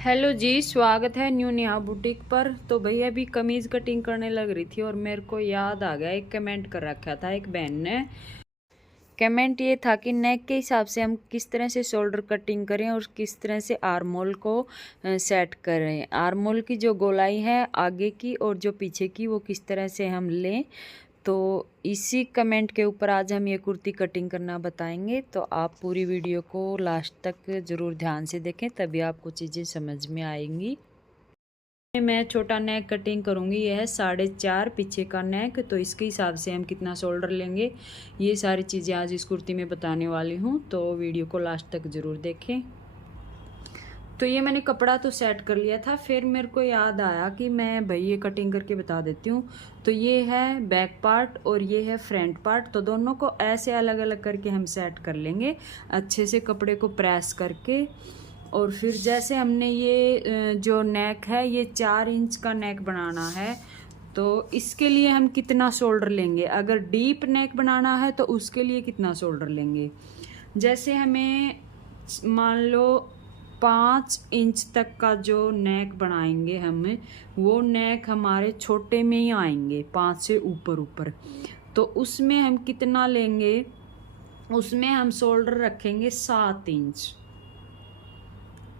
Hello जी, स्वागत है new Neha boutique पर। तो भैया अभी कमीज़ कटिंग करने लग रही थी और मेरे को याद आ गया, एक कमेंट कर रखा था एक बहन ने। कमेंट ये था कि नेक के हिसाब से हम किस तरह से शोल्डर कटिंग करें और किस तरह से आर्म होल को सेट करें। आर्म होल की जो गोलाई है आगे की और जो पीछे की वो किस तरह से हम लें। तो इसी कमेंट के ऊपर आज हम ये कुर्ती कटिंग करना बताएंगे। तो आप पूरी वीडियो को लास्ट तक ज़रूर ध्यान से देखें, तभी आपको चीज़ें समझ में आएंगी। मैं छोटा नेक कटिंग करूँगी। यह है 4.5 पीछे का नेक। तो इसके हिसाब से हम कितना शोल्डर लेंगे, ये सारी चीज़ें आज इस कुर्ती में बताने वाली हूँ। तो वीडियो को लास्ट तक ज़रूर देखें। तो ये मैंने कपड़ा तो सेट कर लिया था, फिर मेरे को याद आया कि मैं भाई ये कटिंग करके बता देती हूँ। तो ये है बैक पार्ट और ये है फ्रंट पार्ट। तो दोनों को ऐसे अलग अलग करके हम सेट कर लेंगे अच्छे से, कपड़े को प्रेस करके। और फिर जैसे हमने ये जो नेक है, ये 4 इंच का नेक बनाना है। तो इसके लिए हम कितना शोल्डर लेंगे, अगर डीप नेक बनाना है तो उसके लिए कितना शोल्डर लेंगे। जैसे हमें मान लो 5 इंच तक का जो नेक बनाएंगे हम, वो नेक हमारे छोटे में ही आएंगे 5 से ऊपर ऊपर। तो उसमें हम कितना लेंगे, उसमें हम शोल्डर रखेंगे 7 इंच।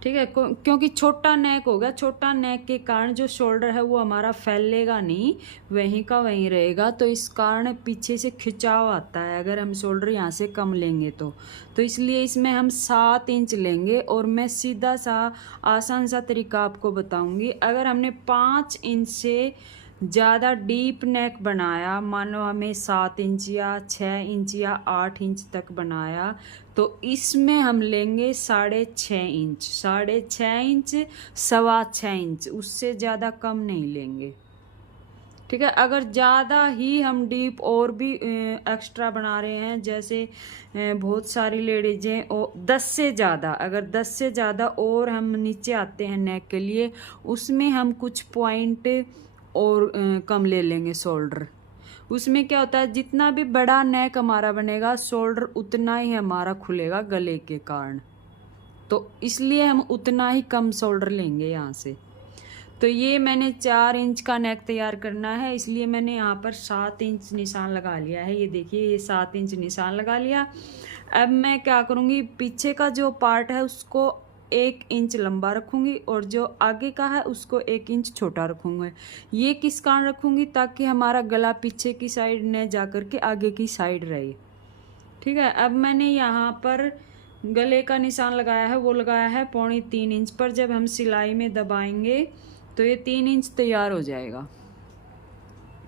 ठीक है, क्योंकि छोटा नेक होगा, छोटा नेक के कारण जो शोल्डर है वो हमारा फैलेगा नहीं, वहीं का वहीं रहेगा। तो इस कारण पीछे से खिंचाव आता है अगर हम शोल्डर यहाँ से कम लेंगे तो इसलिए इसमें हम 7 इंच लेंगे। और मैं सीधा सा आसान सा तरीका आपको बताऊंगी। अगर हमने 5 इंच से ज़्यादा डीप नेक बनाया, मान लो हमें 7 इंच या 6 इंच या 8 इंच तक बनाया, तो इसमें हम लेंगे 6.5 इंच। 6.5 इंच, 6.25 इंच, उससे ज़्यादा कम नहीं लेंगे। ठीक है, अगर ज़्यादा ही हम डीप और भी एक्स्ट्रा बना रहे हैं, जैसे बहुत सारी लेडीज हैं और 10 से ज़्यादा, अगर 10 से ज़्यादा और हम नीचे आते हैं नेक के लिए, उसमें हम कुछ पॉइंट और कम ले लेंगे शोल्डर। उसमें क्या होता है, जितना भी बड़ा नेक हमारा बनेगा शोल्डर उतना ही हमारा खुलेगा गले के कारण। तो इसलिए हम उतना ही कम शोल्डर लेंगे यहाँ से। तो ये मैंने 4 इंच का नेक तैयार करना है, इसलिए मैंने यहाँ पर 7 इंच निशान लगा लिया है। ये देखिए, ये 7 इंच निशान लगा लिया। अब मैं क्या करूँगी, पीछे का जो पार्ट है उसको 1 इंच लंबा रखूँगी और जो आगे का है उसको 1 इंच छोटा रखूँगी। ये किस कारण रखूँगी, ताकि हमारा गला पीछे की साइड न जा कर के आगे की साइड रहे। ठीक है, अब मैंने यहाँ पर गले का निशान लगाया है, वो लगाया है 3.25 इंच पर। जब हम सिलाई में दबाएंगे तो ये 3 इंच तैयार हो जाएगा।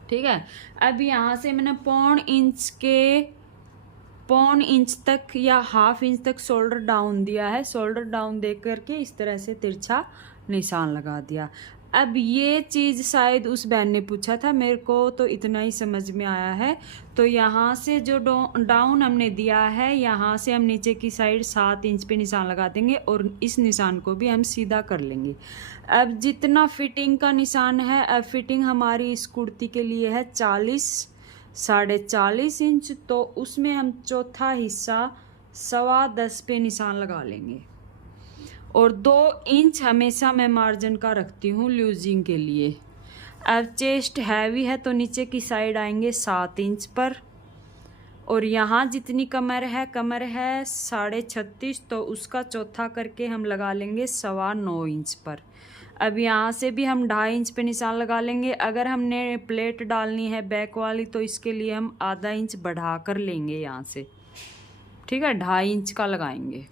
ठीक है, अब यहाँ से मैंने 0.25 इंच तक या ½ इंच तक शोल्डर डाउन दिया है। शोल्डर डाउन दे करके इस तरह से तिरछा निशान लगा दिया। अब ये चीज़ शायद उस बहन ने पूछा था, मेरे को तो इतना ही समझ में आया है। तो यहाँ से जो डाउन हमने दिया है, यहाँ से हम नीचे की साइड 7 इंच पे निशान लगा देंगे और इस निशान को भी हम सीधा कर लेंगे। अब जितना फिटिंग का निशान है, अब फिटिंग हमारी इस कुर्ती के लिए है 40-40.5 इंच। तो उसमें हम चौथा हिस्सा 10.25 पे निशान लगा लेंगे। और 2 इंच हमेशा मैं मार्जिन का रखती हूँ लूजिंग के लिए। अब चेस्ट हैवी है तो नीचे की साइड आएंगे 7 इंच पर। और यहाँ जितनी कमर है 36.5, तो उसका चौथा करके हम लगा लेंगे 9.25 इंच पर। अब यहाँ से भी हम 2.5 इंच पे निशान लगा लेंगे। अगर हमने प्लेट डालनी है बैक वाली तो इसके लिए हम आधा इंच बढ़ा कर लेंगे यहाँ से। ठीक है, 2.5 इंच का लगाएंगे।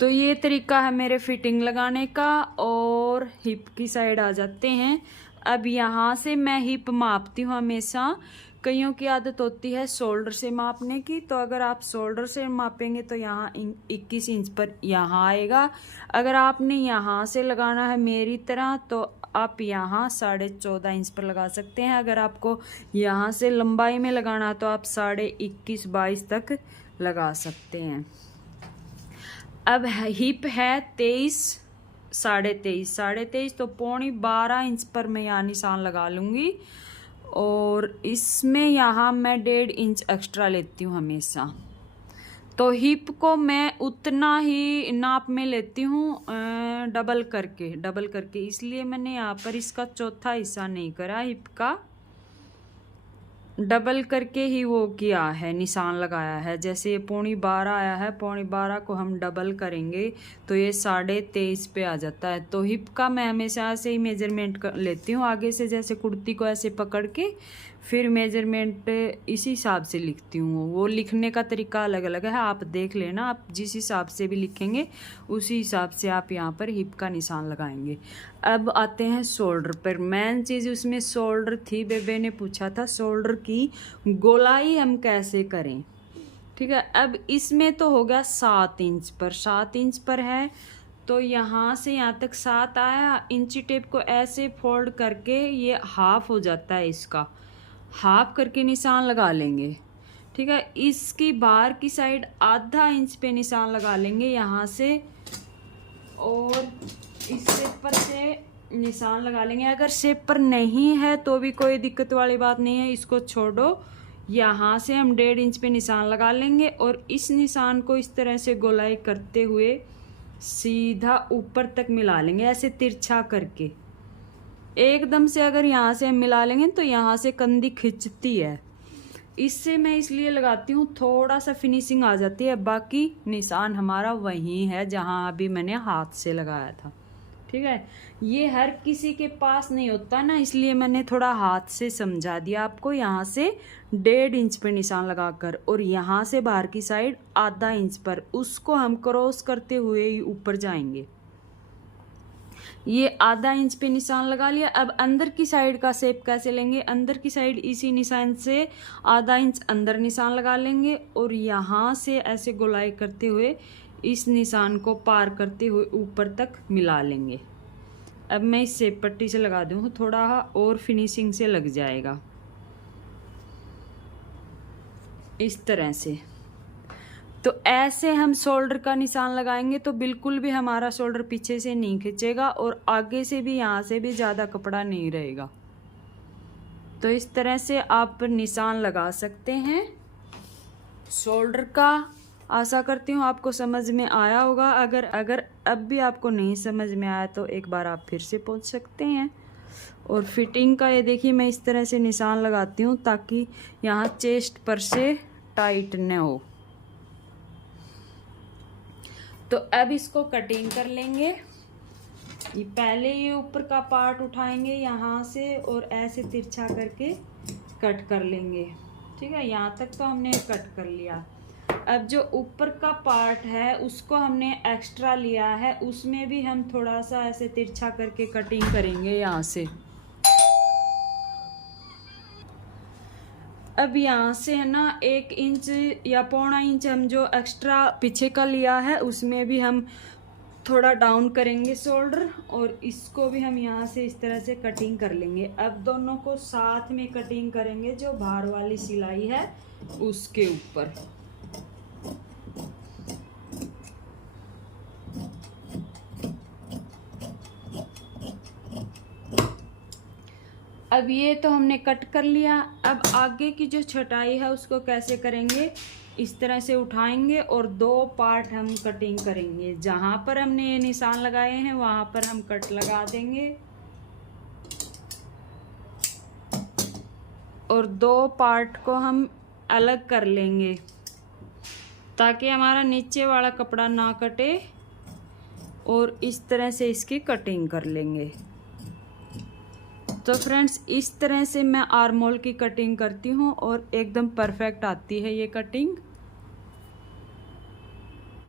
तो ये तरीका है मेरे फिटिंग लगाने का। और हिप की साइड आ जाते हैं। अब यहाँ से मैं हिप मापती हूँ हमेशा। कईयों की आदत होती है शोल्डर से मापने की, तो अगर आप शोल्डर से मापेंगे तो यहाँ 21 इंच पर यहाँ आएगा। अगर आपने यहाँ से लगाना है मेरी तरह तो आप यहाँ 14.5 इंच पर लगा सकते हैं। अगर आपको यहाँ से लंबाई में लगाना तो आप 21.5-22 तक लगा सकते हैं। अब हिप है 23-23.5, तो 12.25 इंच पर मैं यहाँ निशान लगा लूँगी। और इसमें यहाँ मैं 1.5 इंच एक्स्ट्रा लेती हूँ हमेशा। तो हिप को मैं उतना ही नाप में लेती हूँ, डबल करके, इसलिए मैंने यहाँ पर इसका चौथा हिस्सा नहीं करा, हिप का डबल करके ही वो किया है, निशान लगाया है। जैसे ये 12.25 आया है, 12.25 को हम डबल करेंगे तो ये 23.5 पे आ जाता है। तो हिप का मैं हमेशा ऐसे ही मेजरमेंट कर लेती हूँ आगे से, जैसे कुर्ती को ऐसे पकड़ के फिर मेजरमेंट इसी हिसाब से लिखती हूँ। वो लिखने का तरीका अलग अलग है, आप देख लेना, आप जिस हिसाब से भी लिखेंगे उसी हिसाब से आप यहाँ पर हिप का निशान लगाएंगे। अब आते हैं शोल्डर पर। मेन चीज़ उसमें शोल्डर थी, बेबे ने पूछा था शोल्डर की गोलाई हम कैसे करें, ठीक है। अब इसमें तो हो गया 7 इंच पर, 7 इंच पर है तो यहाँ से यहाँ तक 7 आया। इंची टेप को ऐसे फोल्ड करके ये हाफ हो जाता है, इसका हाफ करके निशान लगा लेंगे, ठीक है। इसकी बाहर की साइड आधा इंच पे निशान लगा लेंगे यहाँ से, और इस शेप पर से निशान लगा लेंगे। अगर शेप पर नहीं है तो भी कोई दिक्कत वाली बात नहीं है, इसको छोड़ो। यहाँ से हम 1.5 इंच पे निशान लगा लेंगे और इस निशान को इस तरह से गोलाई करते हुए सीधा ऊपर तक मिला लेंगे, ऐसे तिरछा करके। एकदम से अगर यहाँ से हम मिला लेंगे तो यहाँ से कंधी खिंचती है, इससे मैं इसलिए लगाती हूँ थोड़ा सा फिनिशिंग आ जाती है। बाकी निशान हमारा वही है जहाँ अभी मैंने हाथ से लगाया था, ठीक है। ये हर किसी के पास नहीं होता ना, इसलिए मैंने थोड़ा हाथ से समझा दिया आपको। यहाँ से 1.5 इंच पे निशान लगाकर और यहाँ से बाहर की साइड आधा इंच पर, उसको हम क्रॉस करते हुए ही ऊपर जाएंगे। ये आधा इंच पे निशान लगा लिया। अब अंदर की साइड का शेप कैसे लेंगे, अंदर की साइड इसी निशान से आधा इंच अंदर निशान लगा लेंगे और यहाँ से ऐसे गोलाई करते हुए इस निशान को पार करते हुए ऊपर तक मिला लेंगे। अब मैं इस शेप पट्टी से लगा दूँ, थोड़ा और फिनिशिंग से लग जाएगा इस तरह से। तो ऐसे हम शोल्डर का निशान लगाएंगे तो बिल्कुल भी हमारा शोल्डर पीछे से नहीं खिंचेगा और आगे से भी यहाँ से भी ज़्यादा कपड़ा नहीं रहेगा। तो इस तरह से आप निशान लगा सकते हैं शोल्डर का। आशा करती हूँ आपको समझ में आया होगा। अगर अब भी आपको नहीं समझ में आया तो एक बार आप फिर से पूछ सकते हैं। और फिटिंग का ये देखिए, मैं इस तरह से निशान लगाती हूँ ताकि यहाँ चेस्ट पर से टाइट न हो। तो अब इसको कटिंग कर लेंगे। ये पहले ये ऊपर का पार्ट उठाएंगे यहाँ से और ऐसे तिरछा करके कट कर लेंगे, ठीक है। यहाँ तक तो हमने कट कर लिया। अब जो ऊपर का पार्ट है उसको हमने एक्स्ट्रा लिया है, उसमें भी हम थोड़ा सा ऐसे तिरछा करके कटिंग करेंगे यहाँ से। अब यहाँ से है ना 1 इंच या 1.25 इंच हम जो एक्स्ट्रा पीछे का लिया है उसमें भी हम थोड़ा डाउन करेंगे शोल्डर, और इसको भी हम यहाँ से इस तरह से कटिंग कर लेंगे। अब दोनों को साथ में कटिंग करेंगे, जो बाहर वाली सिलाई है उसके ऊपर। अब ये तो हमने कट कर लिया। अब आगे की जो छटाई है उसको कैसे करेंगे, इस तरह से उठाएंगे और 2 पार्ट हम कटिंग करेंगे। जहाँ पर हमने ये निशान लगाए हैं वहाँ पर हम कट लगा देंगे और 2 पार्ट को हम अलग कर लेंगे ताकि हमारा नीचे वाला कपड़ा ना कटे, और इस तरह से इसकी कटिंग कर लेंगे। तो फ्रेंड्स, इस तरह से मैं आर्म होल की कटिंग करती हूँ और एकदम परफेक्ट आती है ये कटिंग।